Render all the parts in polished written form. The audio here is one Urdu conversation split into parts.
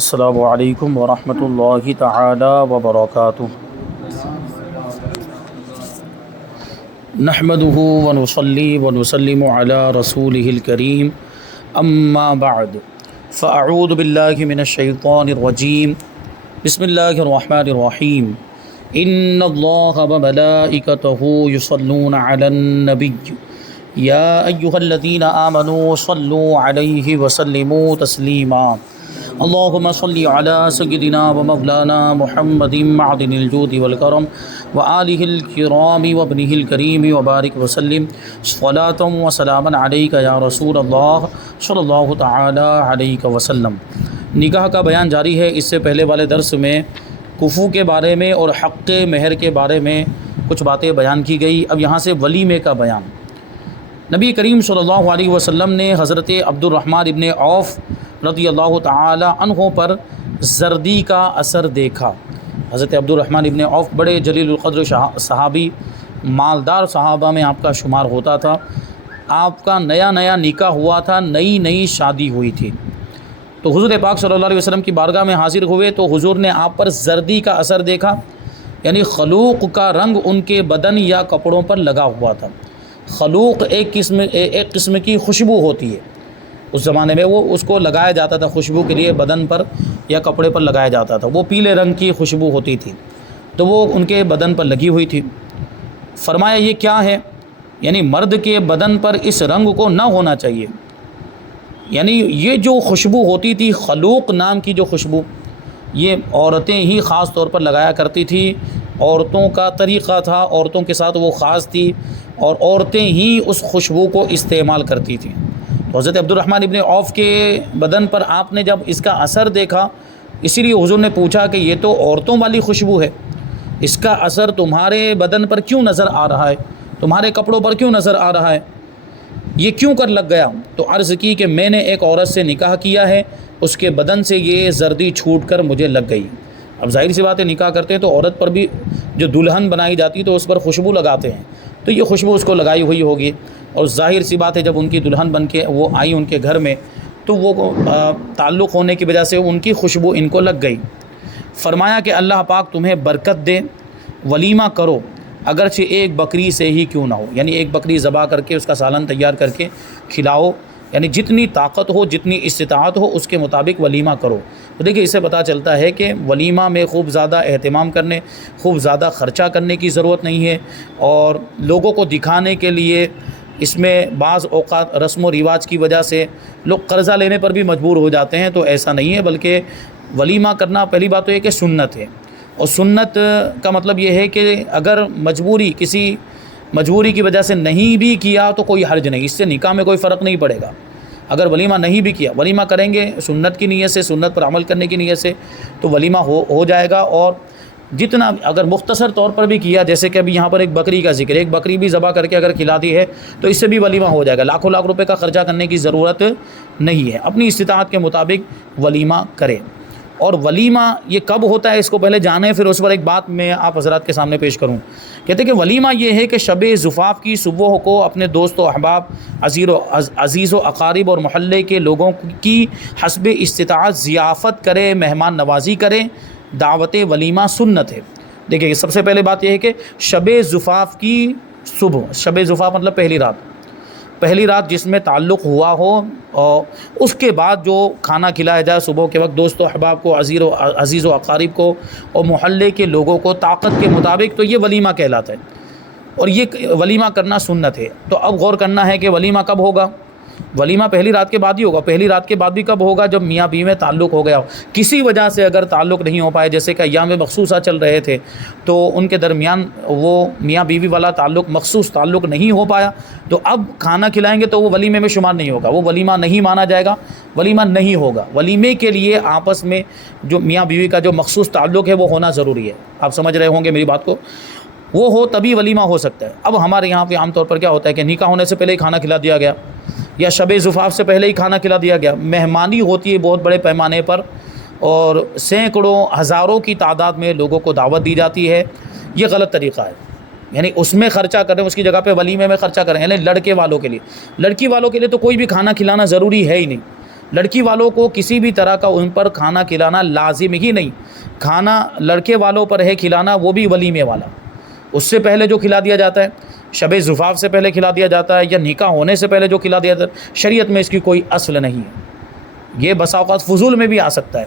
السلام علیکم ورحمۃ اللہ تعالی وبرکاتہ۔ نحمده ونصلی ونسلم علی رسولہ الکریم، اما بعد فاعوذ باللہ من الشیطان الرجیم، بسم اللہ الرحمن الرحیم۔ ان اللہ وملائکتہ یصلون علی النبی یا ایہا الذین آمنوا صلوا علیہ وسلموا تسلیما۔ اللہم صلی علی سیدنا و مولانا محمد معدن الجود والکرم وآلہ الکرام وابنہ الکریم وبارک وسلم صلاۃ و سلاما علیک یا رسول اللہ صلی اللہ تعالی علیہ وسلم۔ نکاح کا بیان جاری ہے۔ اس سے پہلے والے درس میں کفو کے بارے میں اور حق مہر کے بارے میں کچھ باتیں بیان کی گئی۔ اب یہاں سے ولیمے کا بیان۔ نبی کریم صلی اللہ علیہ وسلم نے حضرت عبد الرحمن ابن عوف رضی اللہ تعالی عنہ پر زردی کا اثر دیکھا۔ حضرت عبد الرحمن ابن عوف بڑے جلیل القدر صحابی، مالدار صحابہ میں آپ کا شمار ہوتا تھا۔ آپ کا نیا نکاح ہوا تھا، نئی شادی ہوئی تھی۔ تو حضور پاک صلی اللہ علیہ وسلم کی بارگاہ میں حاضر ہوئے تو حضور نے آپ پر زردی کا اثر دیکھا، یعنی خلوق کا رنگ ان کے بدن یا کپڑوں پر لگا ہوا تھا۔ خلوق ایک قسم کی خوشبو ہوتی ہے، اس زمانے میں وہ اس کو لگایا جاتا تھا، خوشبو کے لیے بدن پر یا کپڑے پر لگایا جاتا تھا۔ وہ پیلے رنگ کی خوشبو ہوتی تھی، تو وہ ان کے بدن پر لگی ہوئی تھی۔ فرمایا یہ کیا ہے؟ یعنی مرد کے بدن پر اس رنگ کو نہ ہونا چاہیے۔ یعنی یہ جو خوشبو ہوتی تھی، خلوق نام کی جو خوشبو، یہ عورتیں ہی خاص طور پر لگایا کرتی تھی۔ عورتوں کا طریقہ تھا، عورتوں کے ساتھ وہ خاص تھی اور عورتیں ہی اس خوشبو کو استعمال کرتی تھیں۔ تو حضرت عبد الرحمن ابن عوف کے بدن پر آپ نے جب اس کا اثر دیکھا، اسی لیے حضور نے پوچھا کہ یہ تو عورتوں والی خوشبو ہے، اس کا اثر تمہارے بدن پر کیوں نظر آ رہا ہے، تمہارے کپڑوں پر کیوں نظر آ رہا ہے، یہ کیوں کر لگ گیا؟ تو عرض کی کہ میں نے ایک عورت سے نکاح کیا ہے، اس کے بدن سے یہ زردی چھوٹ کر مجھے لگ گئی۔ اب ظاہر سی بات ہے، نکاح کرتے ہیں تو عورت پر بھی جو دلہن بنائی جاتی تو اس پر خوشبو لگاتے ہیں، تو یہ خوشبو اس کو لگائی ہوئی ہوگی، اور ظاہر سی بات ہے جب ان کی دلہن بن کے وہ آئی ان کے گھر میں تو وہ تعلق ہونے کی وجہ سے ان کی خوشبو ان کو لگ گئی۔ فرمایا کہ اللہ پاک تمہیں برکت دے، ولیمہ کرو، اگرچہ ایک بکری سے ہی کیوں نہ ہو، یعنی ایک بکری ذبح کر کے اس کا سالن تیار کر کے کھلاؤ، یعنی جتنی طاقت ہو، جتنی استطاعت ہو اس کے مطابق ولیمہ کرو۔ تو دیکھیں اس سے پتہ چلتا ہے کہ ولیمہ میں خوب زیادہ اہتمام کرنے، خوب زیادہ خرچہ کرنے کی ضرورت نہیں ہے، اور لوگوں کو دکھانے کے لیے اس میں بعض اوقات رسم و رواج کی وجہ سے لوگ قرضہ لینے پر بھی مجبور ہو جاتے ہیں، تو ایسا نہیں ہے، بلکہ ولیمہ کرنا پہلی بات تو یہ کہ سنت ہے، اور سنت کا مطلب یہ ہے کہ اگر کسی مجبوری کی وجہ سے نہیں بھی کیا تو کوئی حرج نہیں، اس سے نکاح میں کوئی فرق نہیں پڑے گا۔ اگر ولیمہ نہیں بھی کیا، ولیمہ کریں گے سنت کی نیت سے، سنت پر عمل کرنے کی نیت سے، تو ولیمہ ہو جائے گا۔ اور جتنا اگر مختصر طور پر بھی کیا، جیسے کہ ابھی یہاں پر ایک بکری کا ذکر ہے، ایک بکری بھی ذبح کر کے اگر کھلا دی ہے تو اس سے بھی ولیمہ ہو جائے گا۔ لاکھوں لاکھ روپے کا خرچہ کرنے کی ضرورت نہیں ہے، اپنی استطاعت کے مطابق ولیمہ کریں۔ اور ولیمہ یہ کب ہوتا ہے اس کو پہلے جانیں، پھر اس پر ایک بات میں آپ حضرات کے سامنے پیش کروں۔ کہتے ہیں کہ ولیمہ یہ ہے کہ شب زفاف کی صبح کو اپنے دوست و احباب، عزیز و اقارب اور محلے کے لوگوں کی حسب استطاعت ضیافت کرے، مہمان نوازی کرے۔ دعوت ولیمہ سنت ہے۔ دیکھیں سب سے پہلے بات یہ ہے کہ شب زفاف کی صبح، شب زفاف مطلب پہلی رات جس میں تعلق ہوا ہو، اور اس کے بعد جو کھانا کھلایا جائے صبح کے وقت دوست و احباب کو، عزیز و اقارب کو اور محلے کے لوگوں کو طاقت کے مطابق، تو یہ ولیمہ کہلاتا ہے، اور یہ ولیمہ کرنا سنت ہے۔ تو اب غور کرنا ہے کہ ولیمہ کب ہوگا؟ ولیمہ پہلی رات کے بعد ہی ہوگا۔ پہلی رات کے بعد بھی کب ہوگا؟ جب میاں بیوی میں تعلق ہو گیا ہو۔ کسی وجہ سے اگر تعلق نہیں ہو پائے، جیسے کہ ایام مخصوصہ چل رہے تھے تو ان کے درمیان وہ میاں بیوی والا مخصوص تعلق نہیں ہو پایا، تو اب کھانا کھلائیں گے تو وہ ولیمے میں شمار نہیں ہوگا، وہ ولیمہ نہیں مانا جائے گا، ولیمہ نہیں ہوگا۔ ولیمے کے لیے آپس میں جو میاں بیوی کا جو مخصوص تعلق ہے وہ ہونا ضروری ہے۔ آپ سمجھ رہے ہوں گے میری بات کو، وہ ہو تبھی ولیمہ ہو سکتا ہے۔ اب ہمارے یہاں پہ عام طور پر کیا ہوتا ہے کہ نکاح ہونے سے پہلے ہی کھانا کھلا دیا گیا، یا شب زفاف سے پہلے ہی کھانا کھلا دیا گیا، مہمانی ہوتی ہے بہت بڑے پیمانے پر، اور سینکڑوں ہزاروں کی تعداد میں لوگوں کو دعوت دی جاتی ہے۔ یہ غلط طریقہ ہے، یعنی اس میں خرچہ کریں، اس کی جگہ پہ ولیمے میں خرچہ کریں، یعنی لڑکے والوں کے لیے۔ لڑکی والوں کے لیے تو کوئی بھی کھانا کھلانا ضروری ہے ہی نہیں، لڑکی والوں کو کسی بھی طرح کا ان پر کھانا کھلانا لازم ہی نہیں. کھانا لڑکے والوں پر ہے کھلانا، وہ بھی ولیمے والا. اس سے پہلے جو کھلا دیا جاتا ہے، شب زفاف سے پہلے کھلا دیا جاتا ہے، یا نکاح ہونے سے پہلے جو کھلا دیا جاتا ہے، شریعت میں اس کی کوئی اصل نہیں ہے. یہ بسا اوقات فضول میں بھی آ سکتا ہے،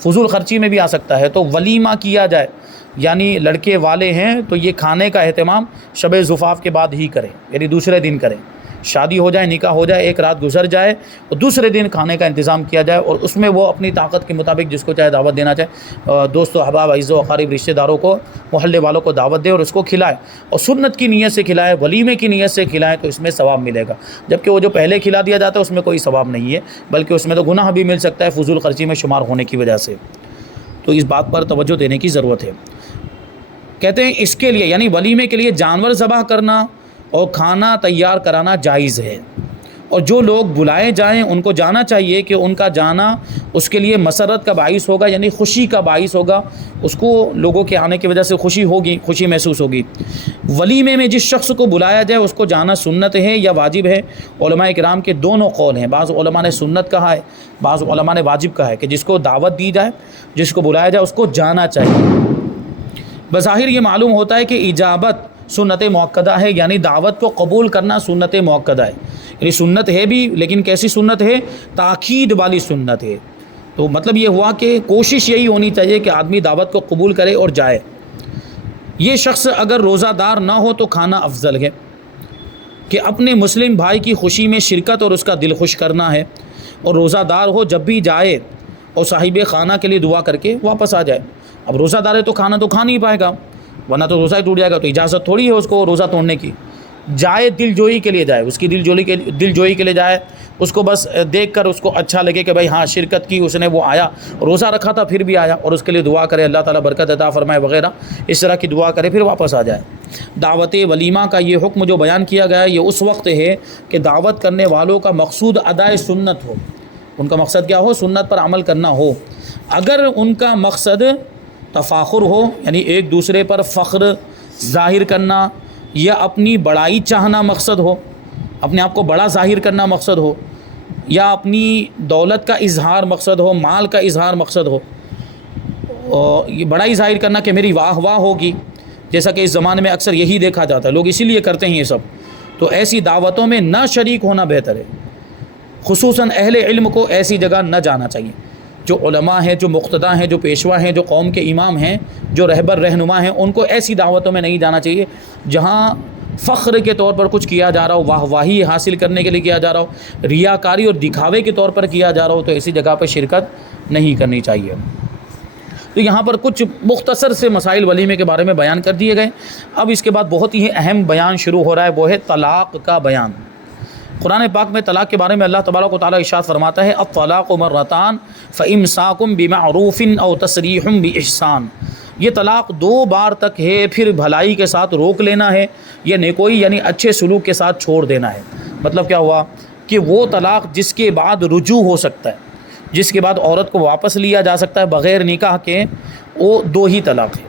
فضول خرچی میں بھی آ سکتا ہے. تو ولیمہ کیا جائے، یعنی لڑکے والے ہیں تو یہ کھانے کا اہتمام شب زفاف کے بعد ہی کریں، یعنی دوسرے دن کریں. شادی ہو جائے، نکاح ہو جائے، ایک رات گزر جائے اور دوسرے دن کھانے کا انتظام کیا جائے، اور اس میں وہ اپنی طاقت کے مطابق جس کو چاہے دعوت دینا چاہے، دوست و احباب، عزیز و اقارب، رشتہ داروں کو، محلے والوں کو دعوت دے اور اس کو کھلائے، اور سنت کی نیت سے کھلائے، ولیمے کی نیت سے کھلائے تو اس میں ثواب ملے گا. جبکہ وہ جو پہلے کھلا دیا جاتا ہے اس میں کوئی ثواب نہیں ہے، بلکہ اس میں تو گناہ بھی مل سکتا ہے فضول خرچی میں شمار ہونے کی وجہ سے. تو اس بات پر توجہ دینے کی ضرورت ہے. کہتے ہیں اس کے لیے یعنی ولیمے کے لیے جانور ذبح کرنا اور کھانا تیار کرانا جائز ہے، اور جو لوگ بلائے جائیں ان کو جانا چاہیے کہ ان کا جانا اس کے لیے مسرت کا باعث ہوگا، یعنی خوشی کا باعث ہوگا. اس کو لوگوں کے آنے کی وجہ سے خوشی ہوگی، خوشی محسوس ہوگی. ولیمے میں جس شخص کو بلایا جائے اس کو جانا سنت ہے یا واجب ہے؟ علماء کرام کے دونوں قول ہیں. بعض علماء نے سنت کہا ہے، بعض علماء نے واجب کہا ہے کہ جس کو دعوت دی جائے، جس کو بلایا جائے اس کو جانا چاہیے. بظاہر یہ معلوم ہوتا ہے کہ اجابت سنت موقدہ ہے، یعنی دعوت کو قبول کرنا سنت موقدہ ہے. یعنی سنت ہے بھی، لیکن کیسی سنت ہے؟ تاکید والی سنت ہے. تو مطلب یہ ہوا کہ کوشش یہی ہونی چاہیے کہ آدمی دعوت کو قبول کرے اور جائے. یہ شخص اگر روزہ دار نہ ہو تو کھانا افضل ہے کہ اپنے مسلم بھائی کی خوشی میں شرکت اور اس کا دل خوش کرنا ہے، اور روزہ دار ہو جب بھی جائے اور صاحب خانہ کے لیے دعا کر کے واپس آ جائے. اب روزہ دار ہے تو کھانا تو کھا نہیں پائے گا، ورنہ تو روزہ ہی ٹوٹ جائے گا. تو اجازت تھوڑی ہے اس کو روزہ توڑنے کی. جائے دل جوئی کے لیے جائے، اس کی دل جوئی کے لیے جائے، اس کو بس دیکھ کر اس کو اچھا لگے کہ بھائی ہاں شرکت کی اس نے، وہ آیا، روزہ رکھا تھا پھر بھی آیا، اور اس کے لیے دعا کرے اللہ تعالیٰ برکت عطا فرمائے وغیرہ، اس طرح کی دعا کرے پھر واپس آ جائے. دعوت ولیمہ کا یہ حکم جو بیان کیا گیا ہے یہ اس وقت ہے کہ دعوت کرنے والوں کا مقصود ادائے سنت ہو. ان کا مقصد کیا ہو؟ سنت پر عمل کرنا ہو. اگر ان کا مقصد تفاخر ہو، یعنی ایک دوسرے پر فخر ظاہر کرنا، یا اپنی بڑائی چاہنا مقصد ہو، اپنے آپ کو بڑا ظاہر کرنا مقصد ہو، یا اپنی دولت کا اظہار مقصد ہو، مال کا اظہار مقصد ہو، اور یہ بڑائی ظاہر کرنا کہ میری واہ واہ ہوگی، جیسا کہ اس زمانے میں اکثر یہی دیکھا جاتا ہے، لوگ اسی لیے کرتے ہیں یہ سب. تو ایسی دعوتوں میں نہ شریک ہونا بہتر ہے. خصوصاً اہل علم کو ایسی جگہ نہ جانا چاہیے. جو علماء ہیں، جو مقتدیٰ ہیں، جو پیشوا ہیں، جو قوم کے امام ہیں، جو رہبر رہنما ہیں، ان کو ایسی دعوتوں میں نہیں جانا چاہیے جہاں فخر کے طور پر کچھ کیا جا رہا ہو، واہ واہی حاصل کرنے کے لیے کیا جا رہا ہو، ریاکاری اور دکھاوے کے طور پر کیا جا رہا ہو. تو ایسی جگہ پہ شرکت نہیں کرنی چاہیے. تو یہاں پر کچھ مختصر سے مسائل ولیمے کے بارے میں بیان کر دیے گئے. اب اس کے بعد بہت ہی اہم بیان شروع ہو رہا ہے، وہ ہے طلاق کا بیان. قرآن پاک میں طلاق کے بارے میں اللہ تبارک و تعالیٰ ارشاد فرماتا ہے الطلاق مرتان فامساک بمعروف او تسریح باحسان. یہ طلاق 2 بار تک ہے، پھر بھلائی کے ساتھ روک لینا ہے، یا نیکوئی یعنی اچھے سلوک کے ساتھ چھوڑ دینا ہے. مطلب کیا ہوا کہ وہ طلاق جس کے بعد رجوع ہو سکتا ہے، جس کے بعد عورت کو واپس لیا جا سکتا ہے بغیر نکاح کے، وہ 2 ہی طلاق ہے.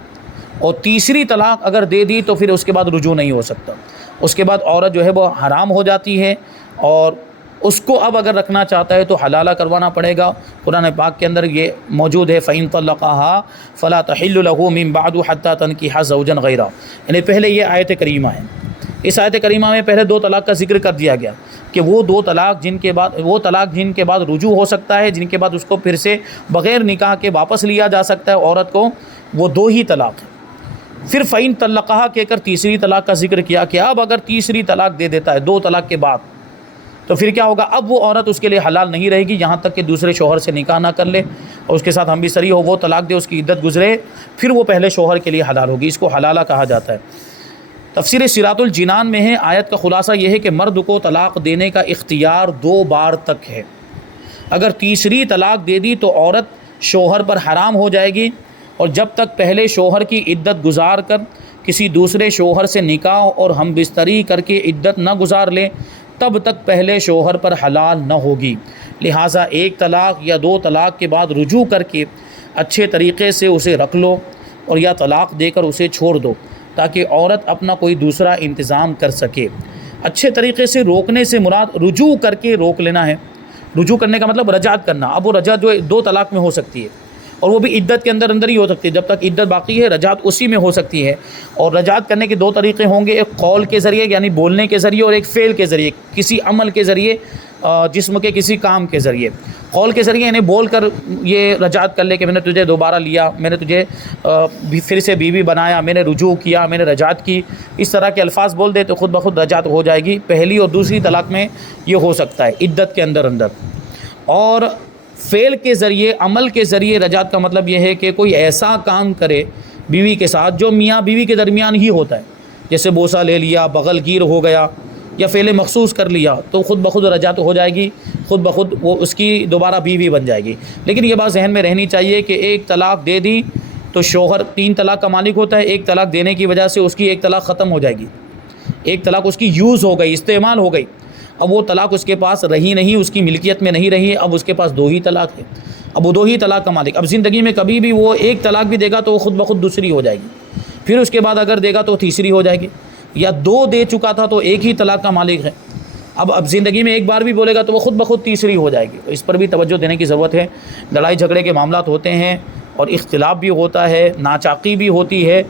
اور تیسری طلاق اگر دے دی تو پھر اس کے بعد رجوع نہیں ہو سکتا. اس کے بعد عورت جو ہے وہ حرام ہو جاتی ہے، اور اس کو اب اگر رکھنا چاہتا ہے تو حلالہ کروانا پڑے گا. قرآن پاک کے اندر یہ موجود ہے فَإِن طَلَّقَهَا فَلَا تَحِلُّ لَهُ مِن بَعْدُ حَتَّى تَنكِحَ زَوْجًا غَيْرَهُ. یعنی پہلے یہ آیت کریمہ ہے. اس آیت کریمہ میں پہلے 2 طلاق کا ذکر کر دیا گیا کہ وہ 2 طلاق جن کے بعد رجوع ہو سکتا ہے، جن کے بعد اس کو پھر سے بغیر نکاح کے واپس لیا جا سکتا ہے عورت کو، وہ 2 ہی طلاق ہے. پھر فَإِن طَلَّقَهَا کہہ کر تیسری طلاق کا ذکر کیا کہ اب اگر تیسری طلاق دے دیتا ہے 2 طلاق کے بعد تو پھر کیا ہوگا؟ اب وہ عورت اس کے لیے حلال نہیں رہے گی یہاں تک کہ دوسرے شوہر سے نکاح نہ کر لے اور اس کے ساتھ ہم بستری ہو، وہ طلاق دے، اس کی عدت گزرے، پھر وہ پہلے شوہر کے لیے حلال ہوگی. اس کو حلالہ کہا جاتا ہے. تفسیر صراط الجنان میں ہے آیت کا خلاصہ یہ ہے کہ مرد کو طلاق دینے کا اختیار 2 بار تک ہے. اگر تیسری طلاق دے دی تو عورت شوہر پر حرام ہو جائے گی، اور جب تک پہلے شوہر کی عدت گزار کر کسی دوسرے شوہر سے نکاح اور ہم بستری کر کے عدت نہ گزار لے تب تک پہلے شوہر پر حلال نہ ہوگی. لہٰذا 1 طلاق یا 2 طلاق کے بعد رجوع کر کے اچھے طریقے سے اسے رکھ لو، اور یا طلاق دے کر اسے چھوڑ دو تاکہ عورت اپنا کوئی دوسرا انتظام کر سکے. اچھے طریقے سے روکنے سے مراد رجوع کر کے روک لینا ہے. رجوع کرنے کا مطلب رجعت کرنا. اب وہ رجعت جو ہے 2 طلاق میں ہو سکتی ہے، اور وہ بھی عدت کے اندر ہی ہو سکتی ہے. جب تک عدت باقی ہے رجعت اسی میں ہو سکتی ہے. اور رجعت کرنے کے 2 طریقے ہوں گے، ایک قول کے ذریعے یعنی بولنے کے ذریعے، اور ایک فعل کے ذریعے کسی عمل کے ذریعے، جسم کے کسی کام کے ذریعے. قول کے ذریعے یعنی بول کر یہ رجعت کر لے کہ میں نے تجھے دوبارہ لیا، میں نے تجھے پھر سے بیوی بنایا، میں نے رجوع کیا، میں نے رجعت کی. اس طرح کے الفاظ بول دے تو خود بخود رجعت ہو جائے گی. پہلی اور دوسری طلاق میں یہ ہو سکتا ہے عدت کے اندر. اور فعل کے ذریعے، عمل کے ذریعے رجعت کا مطلب یہ ہے کہ کوئی ایسا کام کرے بیوی کے ساتھ جو میاں بیوی کے درمیان ہی ہوتا ہے، جیسے بوسہ لے لیا، بغل گیر ہو گیا، یا فعل مخصوص کر لیا، تو خود بخود رجعت ہو جائے گی، خود بخود وہ اس کی دوبارہ بیوی بن جائے گی. لیکن یہ بات ذہن میں رہنی چاہیے کہ ایک طلاق دے دی تو شوہر 3 طلاق کا مالک ہوتا ہے. ایک طلاق دینے کی وجہ سے اس کی ایک طلاق ختم ہو جائے گی، ایک طلاق اس کی یوز ہو گئی، استعمال ہو گئی. اب وہ طلاق اس کے پاس رہی نہیں، اس کی ملکیت میں نہیں رہی، اب اس کے پاس 2 ہی طلاق ہے. اب وہ 2 ہی طلاق کا مالک. اب زندگی میں کبھی بھی وہ ایک طلاق بھی دے گا تو وہ خود بخود دوسری ہو جائے گی، پھر اس کے بعد اگر دے گا تو تیسری ہو جائے گی. یا 2 دے چکا تھا تو ایک ہی طلاق کا مالک ہے، اب زندگی میں ایک بار بھی بولے گا تو وہ خود بخود تیسری ہو جائے گی. تو اس پر بھی توجہ دینے کی ضرورت ہے. لڑائی جھگڑے کے معاملات ہوتے ہیں اور اختلاف بھی ہوتا ہے، ناچاقی بھی ہوتی ہے،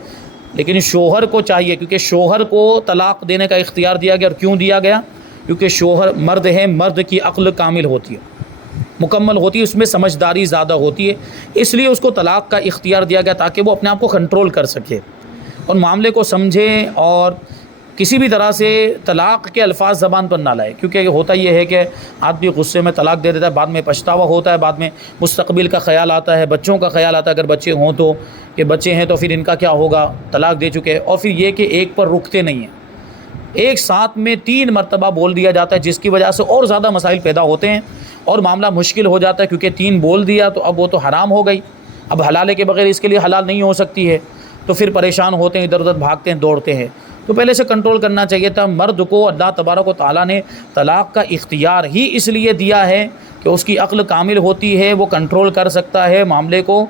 لیکن شوہر کو چاہیے، کیونکہ شوہر کو طلاق دینے کا اختیار دیا گیا. اور کیوں دیا گیا؟ کیونکہ شوہر مرد ہے، مرد کی عقل کامل ہوتی ہے، مکمل ہوتی ہے، اس میں سمجھداری زیادہ ہوتی ہے، اس لیے اس کو طلاق کا اختیار دیا گیا تاکہ وہ اپنے آپ کو کنٹرول کر سکے اور معاملے کو سمجھے اور کسی بھی طرح سے طلاق کے الفاظ زبان پر نہ لائے. کیونکہ ہوتا یہ ہے کہ آدمی غصے میں طلاق دے دیتا ہے، بعد میں پچھتاوا ہوتا ہے، بعد میں مستقبل کا خیال آتا ہے، بچوں کا خیال آتا ہے، اگر بچے ہوں تو کہ بچے ہیں تو پھر ان کا کیا ہوگا، طلاق دے چکے. اور پھر یہ کہ ایک پر رکتے نہیں ہیں، ایک ساتھ میں 3 مرتبہ بول دیا جاتا ہے، جس کی وجہ سے اور زیادہ مسائل پیدا ہوتے ہیں اور معاملہ مشکل ہو جاتا ہے. کیونکہ 3 بول دیا تو اب وہ تو حرام ہو گئی، اب حلالے کے بغیر اس کے لیے حلال نہیں ہو سکتی ہے، تو پھر پریشان ہوتے ہیں، ادھر ادھر بھاگتے ہیں، دوڑتے ہیں. تو پہلے سے کنٹرول کرنا چاہیے تھا. مرد کو اللہ تبارک و تعالیٰ نے طلاق کا اختیار ہی اس لیے دیا ہے کہ اس کی عقل کامل ہوتی ہے، وہ کنٹرول کر سکتا ہے، معاملے کو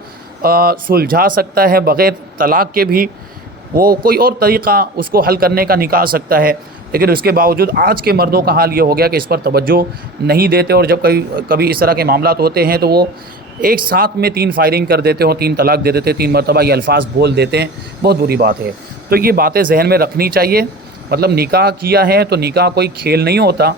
سلجھا سکتا ہے بغیر طلاق کے بھی، وہ کوئی اور طریقہ اس کو حل کرنے کا نکال سکتا ہے. لیکن اس کے باوجود آج کے مردوں کا حال یہ ہو گیا کہ اس پر توجہ نہیں دیتے، اور جب کبھی اس طرح کے معاملات ہوتے ہیں تو وہ ایک ساتھ میں 3 فائرنگ کر دیتے ہیں، 3 طلاق دے دیتے ہیں، 3 مرتبہ یہ الفاظ بول دیتے ہیں. بہت بری بات ہے. تو یہ باتیں ذہن میں رکھنی چاہیے. مطلب نکاح کیا ہے تو نکاح کوئی کھیل نہیں ہوتا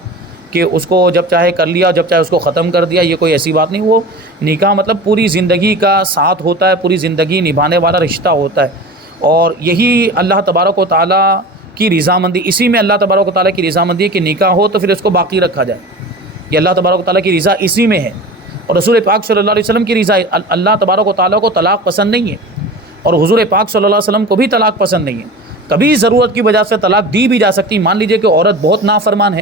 کہ اس کو جب چاہے کر لیا، جب چاہے اس کو ختم کر دیا، یہ کوئی ایسی بات نہیں. وہ نکاح مطلب پوری زندگی کا ساتھ ہوتا ہے، پوری زندگی نبھانے والا رشتہ ہوتا ہے، اور یہی اللہ تبارک و تعالیٰ کی رضامندی، اسی میں اللہ تبارک و تعالیٰ کی رضامندی ہے کہ نکاح ہو تو پھر اس کو باقی رکھا جائے. یہ اللہ تبارک و تعالیٰ کی رضا اسی میں ہے، اور رسول پاک صلی اللہ علیہ وسلم کی رضا. اللہ تبارک و تعالیٰ کو طلاق پسند نہیں ہے، اور حضور پاک صلی اللہ علیہ وسلم کو بھی طلاق پسند نہیں ہے. کبھی ضرورت کی وجہ سے طلاق دی بھی جا سکتی. مان لیجئے کہ عورت بہت نافرمان ہے،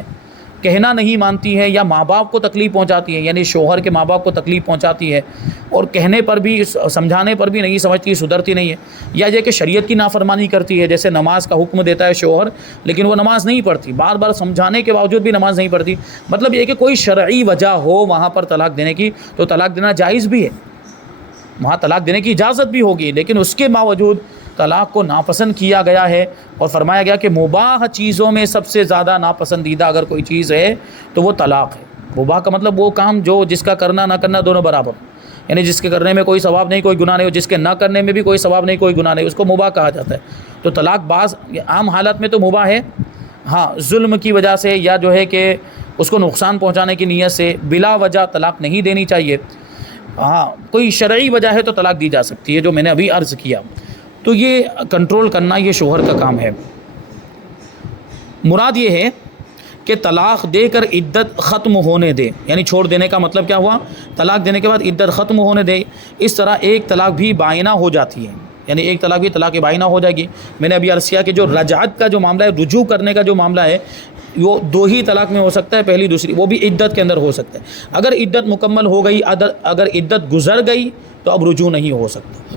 کہنا نہیں مانتی ہے، یا ماں باپ کو تکلیف پہنچاتی ہے، یعنی شوہر کے ماں باپ کو تکلیف پہنچاتی ہے، اور کہنے پر بھی، سمجھانے پر بھی نہیں سمجھتی، سدھرتی نہیں ہے، یا یہ کہ شریعت کی نافرمانی کرتی ہے. جیسے نماز کا حکم دیتا ہے شوہر لیکن وہ نماز نہیں پڑھتی، بار بار سمجھانے کے باوجود بھی نماز نہیں پڑھتی. مطلب یہ کہ کوئی شرعی وجہ ہو وہاں پر طلاق دینے کی تو طلاق دینا جائز بھی ہے، وہاں طلاق دینے کی اجازت بھی ہوگی. لیکن اس کے باوجود طلاق کو ناپسند کیا گیا ہے، اور فرمایا گیا کہ مباح چیزوں میں سب سے زیادہ ناپسندیدہ اگر کوئی چیز ہے تو وہ طلاق ہے. مباح کا مطلب وہ کام جس کا کرنا نہ کرنا دونوں برابر، یعنی جس کے کرنے میں کوئی ثواب نہیں، کوئی گناہ نہیں، ہو جس کے نہ کرنے میں بھی کوئی ثواب نہیں، کوئی گناہ نہیں، اس کو مباح کہا جاتا ہے. تو طلاق بعض عام حالات میں تو مباح ہے، ہاں ظلم کی وجہ سے یا جو ہے کہ اس کو نقصان پہنچانے کی نیت سے بلا وجہ طلاق نہیں دینی چاہیے. ہاں کوئی شرعی وجہ ہے تو طلاق دی جا سکتی ہے، جو میں نے ابھی عرض کیا. تو یہ کنٹرول کرنا یہ شوہر کا کام ہے. مراد یہ ہے کہ طلاق دے کر عدت ختم ہونے دے، یعنی چھوڑ دینے کا مطلب کیا ہوا، طلاق دینے کے بعد عدت ختم ہونے دے. اس طرح ایک طلاق بھی بائنہ ہو جاتی ہے، یعنی ایک طلاق بھی طلاق بائنہ ہو جائے گی. میں نے ابھی عرض کیا کہ جو رجعت کا جو معاملہ ہے، رجوع کرنے کا جو معاملہ ہے، وہ 2 ہی طلاق میں ہو سکتا ہے، پہلی دوسری، وہ بھی عدت کے اندر ہو سکتا ہے. اگر عدت مکمل ہو گئی، اگر عدت گزر گئی تو اب رجوع نہیں ہو سکتا.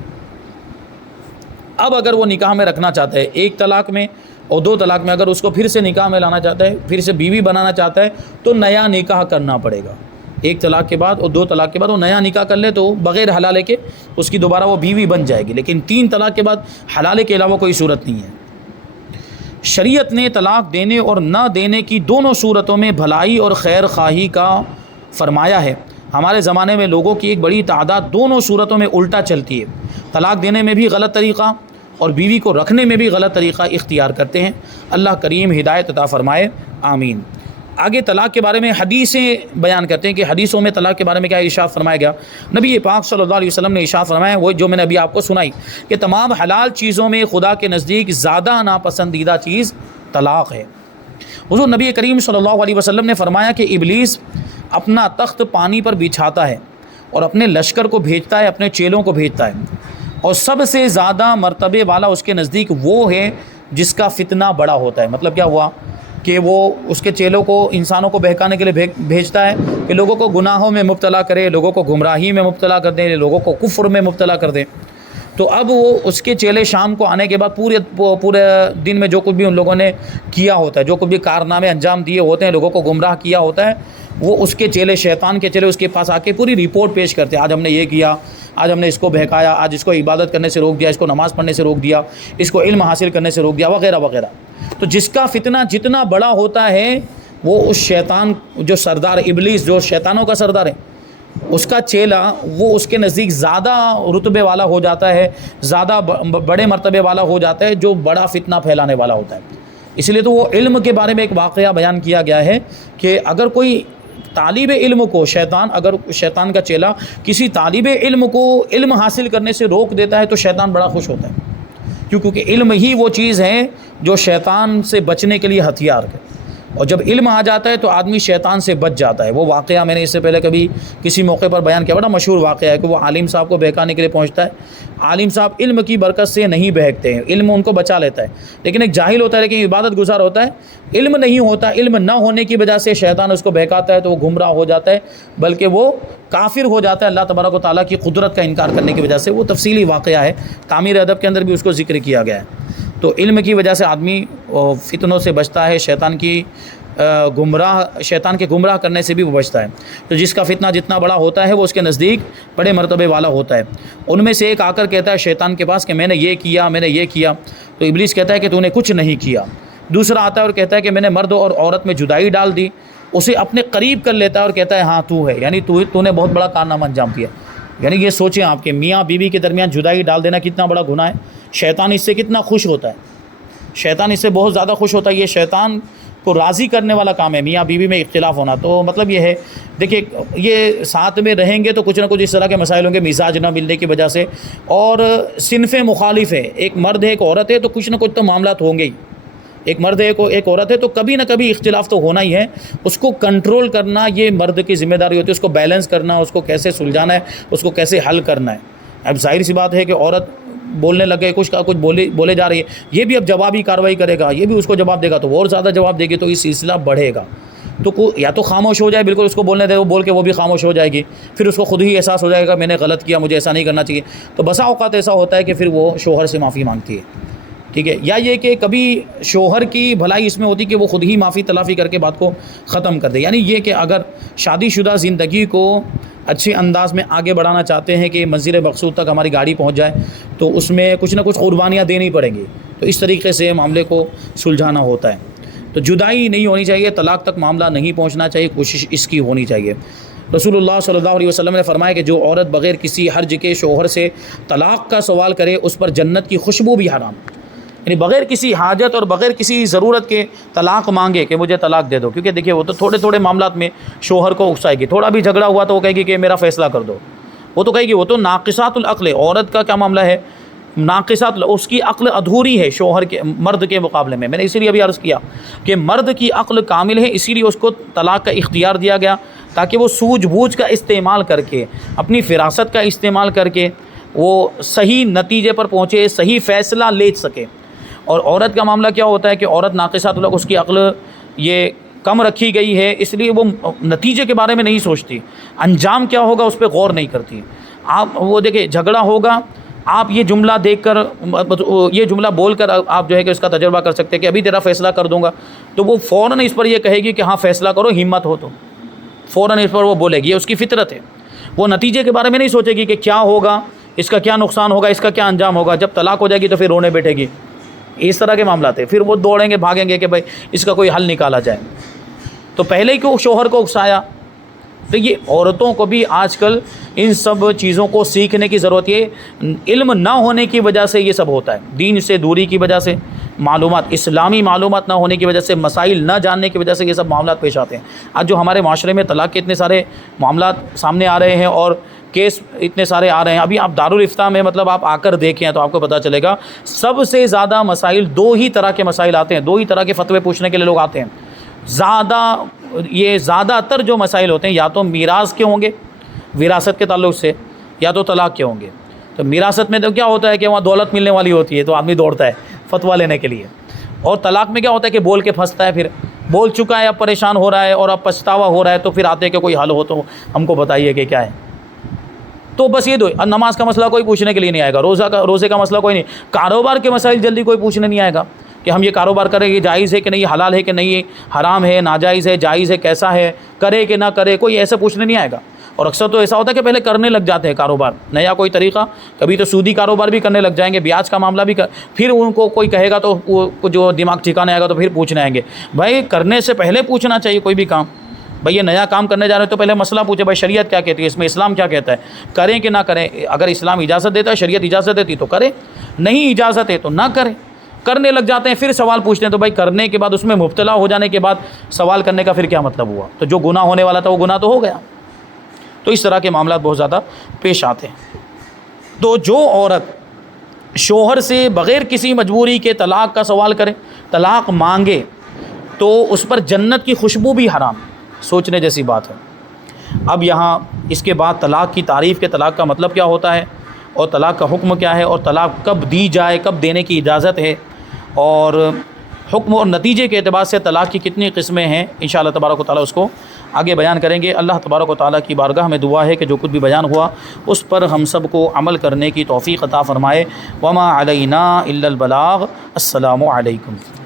اب اگر وہ نکاح میں رکھنا چاہتا ہے 1 طلاق میں اور 2 طلاق میں، اگر اس کو پھر سے نکاح میں لانا چاہتا ہے، پھر سے بیوی بنانا چاہتا ہے، تو نیا نکاح کرنا پڑے گا. 1 طلاق کے بعد اور 2 طلاق کے بعد وہ نیا نکاح کر لے تو بغیر حلالے کے اس کی دوبارہ وہ بیوی بن جائے گی. لیکن 3 طلاق کے بعد حلالے کے علاوہ کوئی صورت نہیں ہے. شریعت نے طلاق دینے اور نہ دینے کی دونوں صورتوں میں بھلائی اور خیر خواہی کا فرمایا ہے ہمارے زمانے میں لوگوں کی ایک بڑی تعداد دونوں صورتوں میں الٹا چلتی ہے، طلاق دینے میں بھی غلط طریقہ اور بیوی کو رکھنے میں بھی غلط طریقہ اختیار کرتے ہیں۔ اللہ کریم ہدایت عطا فرمائے، آمین۔ آگے طلاق کے بارے میں حدیثیں بیان کرتے ہیں کہ حدیثوں میں طلاق کے بارے میں کیا ارشاد فرمایا گیا۔ نبی پاک صلی اللہ علیہ وسلم نے ارشاد فرمایا، وہ جو میں نے ابھی آپ کو سنائی، کہ تمام حلال چیزوں میں خدا کے نزدیک زیادہ ناپسندیدہ چیز طلاق ہے۔ حضور نبی کریم صلی اللہ علیہ وسلم نے فرمایا کہ ابلیس اپنا تخت پانی پر بچھاتا ہے اور اپنے لشکر کو بھیجتا ہے، اپنے چیلوں کو بھیجتا ہے، اور سب سے زیادہ مرتبے والا اس کے نزدیک وہ ہے جس کا فتنہ بڑا ہوتا ہے۔ مطلب کیا ہوا کہ وہ اس کے چیلوں کو انسانوں کو بہکانے کے لیے بھیجتا ہے کہ لوگوں کو گناہوں میں مبتلا کرے، لوگوں کو گمراہی میں مبتلا کر دیں، لوگوں کو کفر میں مبتلا کر دیں۔ تو اب وہ اس کے چیلے شام کو آنے کے بعد پورے دن میں جو کچھ بھی ان لوگوں نے کیا ہوتا ہے، جو کچھ بھی کارنامے انجام دیے ہوتے ہیں، لوگوں کو گمراہ کیا ہوتا ہے، وہ اس کے چیلے، شیطان کے چیلے اس کے پاس آ کے پوری رپورٹ پیش کرتے ہیں۔ آج ہم نے یہ کیا، آج ہم نے اس کو بہکایا، آج اس کو عبادت کرنے سے روک دیا، اس کو نماز پڑھنے سے روک دیا، اس کو علم حاصل کرنے سے روک دیا، وغیرہ وغیرہ۔ تو جس کا فتنہ جتنا بڑا ہوتا ہے، وہ اس شیطان جو سردار ابلیس، جو شیطانوں کا سردار ہے، اس کا چیلا وہ اس کے نزدیک زیادہ رتبے والا ہو جاتا ہے، زیادہ بڑے مرتبے والا ہو جاتا ہے، جو بڑا فتنہ پھیلانے والا ہوتا ہے۔ اس لیے تو وہ علم کے بارے میں ایک واقعہ بیان کیا گیا ہے کہ اگر کوئی طالب علم کو اگر شیطان کا چیلا کسی طالب علم کو علم حاصل کرنے سے روک دیتا ہے تو شیطان بڑا خوش ہوتا ہے، کیونکہ علم ہی وہ چیز ہے جو شیطان سے بچنے کے لیے ہتھیار ہے، اور جب علم آ جاتا ہے تو آدمی شیطان سے بچ جاتا ہے۔ وہ واقعہ میں نے اس سے پہلے کبھی کسی موقع پر بیان کیا، بڑا مشہور واقعہ ہے کہ وہ عالم صاحب کو بہکانے کے لیے پہنچتا ہے۔ عالم صاحب علم کی برکت سے نہیں بہکتے ہیں، علم ان کو بچا لیتا ہے، لیکن ایک جاہل ہوتا ہے، لیکن عبادت گزار ہوتا ہے، علم نہیں ہوتا، علم نہ ہونے کی وجہ سے شیطان اس کو بہکاتا ہے تو وہ گمراہ ہو جاتا ہے، بلکہ وہ کافر ہو جاتا ہے اللہ تبارک و تعالیٰ کی قدرت کا انکار کرنے کی وجہ سے۔ وہ تفصیلی واقعہ ہے، تعمیر ادب کے اندر بھی اس کو ذکر کیا گیا ہے۔ تو علم کی وجہ سے آدمی فتنوں سے بچتا ہے، شیطان کے گمراہ کرنے سے بھی وہ بچتا ہے۔ تو جس کا فتنہ جتنا بڑا ہوتا ہے وہ اس کے نزدیک بڑے مرتبے والا ہوتا ہے۔ ان میں سے ایک آ کر کہتا ہے شیطان کے پاس کہ میں نے یہ کیا، میں نے یہ کیا، تو ابلیس کہتا ہے کہ تو نے کچھ نہیں کیا۔ دوسرا آتا ہے اور کہتا ہے کہ میں نے مرد اور عورت میں جدائی ڈال دی، اسے اپنے قریب کر لیتا ہے اور کہتا ہے ہاں تو ہے، یعنی تو نے بہت بڑا کارنامہ انجام دیا۔ یعنی یہ سوچیں آپ کہ میاں بیوی کے درمیان جدائی ڈال دینا کتنا بڑا گناہ ہے۔ شیطان اس سے کتنا خوش ہوتا ہے، شیطان اس سے بہت زیادہ خوش ہوتا ہے۔ یہ شیطان کو راضی کرنے والا کام ہے میاں بیوی میں اختلاف ہونا۔ تو مطلب یہ ہے، دیکھیے یہ ساتھ میں رہیں گے تو کچھ نہ کچھ اس طرح کے مسائل ہوں گے مزاج نہ ملنے کی وجہ سے، اور صنف مخالف ہے، ایک مرد ہے ایک عورت ہے، تو کچھ نہ کچھ تو معاملات ہوں گے ہی۔ ایک مرد ہے ایک عورت ہے تو کبھی نہ کبھی اختلاف تو ہونا ہی ہے۔ اس کو کنٹرول کرنا یہ مرد کی ذمہ داری ہوتی ہے، اس کو بیلنس کرنا، اس کو کیسے سلجھانا ہے، اس کو کیسے حل کرنا ہے۔ اب ظاہر سی بات ہے کہ عورت بولنے لگے، کچھ بولے جا رہی ہے، یہ بھی اب جوابی کارروائی کرے گا، یہ بھی اس کو جواب دے گا تو وہ اور زیادہ جواب دے گی، تو یہ سلسلہ بڑھے گا۔ تو یا تو خاموش ہو جائے، بالکل اس کو بولنے دے، وہ بول کے وہ بھی خاموش ہو جائے گی، پھر اس کو خود ہی احساس ہو جائے گا میں نے غلط کیا، مجھے ایسا نہیں کرنا چاہیے۔ تو بسا اوقات ایسا ہوتا ہے کہ پھر وہ شوہر سے معافی مانگتی ہے، ٹھیک ہے، یا یہ کہ کبھی شوہر کی بھلائی اس میں ہوتی کہ وہ خود ہی معافی تلافی کر کے بات کو ختم کر دے۔ یعنی یہ کہ اگر شادی شدہ زندگی کو اچھے انداز میں آگے بڑھانا چاہتے ہیں کہ منزل مقصود تک ہماری گاڑی پہنچ جائے، تو اس میں کچھ نہ کچھ قربانیاں دینی پڑیں گی، تو اس طریقے سے معاملے کو سلجھانا ہوتا ہے۔ تو جدائی نہیں ہونی چاہیے، طلاق تک معاملہ نہیں پہنچنا چاہیے، کوشش اس کی ہونی چاہیے۔ رسول اللہ صلی اللہ علیہ وسلم نے فرمایا کہ جو عورت بغیر کسی حرج کے شوہر سے طلاق کا سوال کرے اس پر جنت کی خوشبو بھی حرام، یعنی بغیر کسی حاجت اور بغیر کسی ضرورت کے طلاق مانگے کہ مجھے طلاق دے دو، کیونکہ دیکھیے وہ تو تھوڑے تھوڑے معاملات میں شوہر کو اکسائے گی، تھوڑا بھی جھگڑا ہوا تو وہ کہے گی کہ میرا فیصلہ کر دو، وہ تو کہے گی، وہ تو ناقصات العقل ہے۔ عورت کا کیا معاملہ ہے، ناقصات، اس کی عقل ادھوری ہے شوہر کے مرد کے مقابلے میں۔ میں نے اسی لیے ابھی عرض کیا کہ مرد کی عقل کامل ہے، اسی لیے اس کو طلاق کا اختیار دیا گیا تاکہ وہ سوجھ بوجھ کا استعمال کر کے، اپنی فراست کا استعمال کر کے وہ صحیح نتیجے پر پہنچے، صحیح فیصلہ لے سکے۔ اور عورت کا معاملہ کیا ہوتا ہے کہ عورت ناقصات العقل، اس کی عقل یہ کم رکھی گئی ہے، اس لیے وہ نتیجے کے بارے میں نہیں سوچتی، انجام کیا ہوگا اس پہ غور نہیں کرتی۔ آپ وہ دیکھیں جھگڑا ہوگا، آپ یہ جملہ دیکھ کر، یہ جملہ بول کر آپ جو ہے کہ اس کا تجربہ کر سکتے ہیں کہ ابھی تیرا فیصلہ کر دوں گا، تو وہ فوراً اس پر یہ کہے گی کہ ہاں فیصلہ کرو، ہمت ہو تو فوراً اس پر وہ بولے گی، یہ اس کی فطرت ہے۔ وہ نتیجے کے بارے میں نہیں سوچے گی کہ کیا ہوگا، اس کا کیا نقصان ہوگا، اس کا کیا انجام ہوگا۔ جب طلاق ہو جائے گی تو پھر رونے بیٹھے گی۔ اس طرح کے معاملات ہیں، پھر وہ دوڑیں گے بھاگیں گے کہ بھائی اس کا کوئی حل نکالا جائے۔ تو پہلے ہی کیوں شوہر کو اکسایا، تو یہ عورتوں کو بھی آج کل ان سب چیزوں کو سیکھنے کی ضرورت ہے. علم نہ ہونے کی وجہ سے یہ سب ہوتا ہے، دین سے دوری کی وجہ سے، معلومات اسلامی معلومات نہ ہونے کی وجہ سے، مسائل نہ جاننے کی وجہ سے یہ سب معاملات پیش آتے ہیں. آج جو ہمارے معاشرے میں طلاق کے اتنے سارے معاملات سامنے آ رہے ہیں اور کیس اتنے سارے آ رہے ہیں، ابھی آپ دارالافتاء میں مطلب آپ آ کر دیکھیں تو آپ کو پتہ چلے گا سب سے زیادہ مسائل 2 ہی طرح کے مسائل آتے ہیں، 2 ہی طرح کے فتوے پوچھنے کے لیے لوگ آتے ہیں. زیادہ تر جو مسائل ہوتے ہیں یا تو میراث کے ہوں گے وراثت کے تعلق سے، یا تو طلاق کے ہوں گے. تو میراثت میں تو کیا ہوتا ہے کہ وہاں دولت ملنے والی ہوتی ہے تو آدمی دوڑتا ہے فتویٰ لینے کے لیے، اور طلاق میں کیا ہوتا ہے کہ بول کے پھنستا ہے، پھر بول چکا ہے اب پریشان ہو رہا ہے اور اب پچھتاوا ہو رہا ہے، تو پھر آتے کہ کوئی حل ہو تو ہم کو بتائیے کہ کیا ہے. تو بس یہ 2، نماز کا مسئلہ کوئی پوچھنے کے لیے نہیں آئے گا، روزے کا مسئلہ کوئی نہیں، کاروبار کے مسائل جلدی کوئی پوچھنے نہیں آئے گا کہ ہم یہ کاروبار کریں، یہ جائز ہے کہ نہیں، یہ حلال ہے کہ نہیں، یہ حرام ہے، ناجائز ہے، جائز ہے، کیسا ہے، کرے کہ نہ کرے، کوئی ایسے پوچھنے نہیں آئے گا. اور اکثر تو ایسا ہوتا ہے کہ پہلے کرنے لگ جاتے ہیں کاروبار، نیا کوئی طریقہ، کبھی تو سودی کاروبار بھی کرنے لگ جائیں گے، بیاج کا معاملہ بھی پھر ان کو کوئی کہے گا تو وہ جو دماغ ٹھکانے آئے گا تو پھر پوچھنے آئیں گے. بھائی کرنے سے پہلے پوچھنا چاہیے کوئی بھی کام. بھائی یہ نیا کام کرنے جا رہے ہیں تو پہلے مسئلہ پوچھے، بھائی شریعت کیا کہتی ہے، اس میں اسلام کیا کہتا ہے، کریں کہ نہ کریں. اگر اسلام اجازت دیتا ہے، شریعت اجازت دیتی تو کریں، نہیں اجازت ہے تو نہ کریں. کرنے لگ جاتے ہیں پھر سوال پوچھتے ہیں، تو بھائی کرنے کے بعد اس میں مبتلا ہو جانے کے بعد سوال کرنے کا پھر کیا مطلب ہوا؟ تو جو گناہ ہونے والا تھا وہ گناہ تو ہو گیا. تو اس طرح کے معاملات بہت زیادہ پیش آتے ہیں. تو جو عورت شوہر سے بغیر کسی مجبوری کے طلاق کا سوال کرے، طلاق مانگے، تو اس پر جنت کی خوشبو بھی حرام. سوچنے جیسی بات ہے. اب یہاں اس کے بعد طلاق کی تعریف کے طلاق کا مطلب کیا ہوتا ہے، اور طلاق کا حکم کیا ہے، اور طلاق کب دی جائے، کب دینے کی اجازت ہے، اور حکم اور نتیجے کے اعتبار سے طلاق کی کتنی قسمیں ہیں، انشاءاللہ تبارک و تعالیٰ اس کو آگے بیان کریں گے. اللہ تبارک و تعالیٰ کی بارگاہ میں دعا ہے کہ جو کچھ بھی بیان ہوا اس پر ہم سب کو عمل کرنے کی توفیق عطا فرمائے. وما علینا الا البلاغ. السلام علیکم.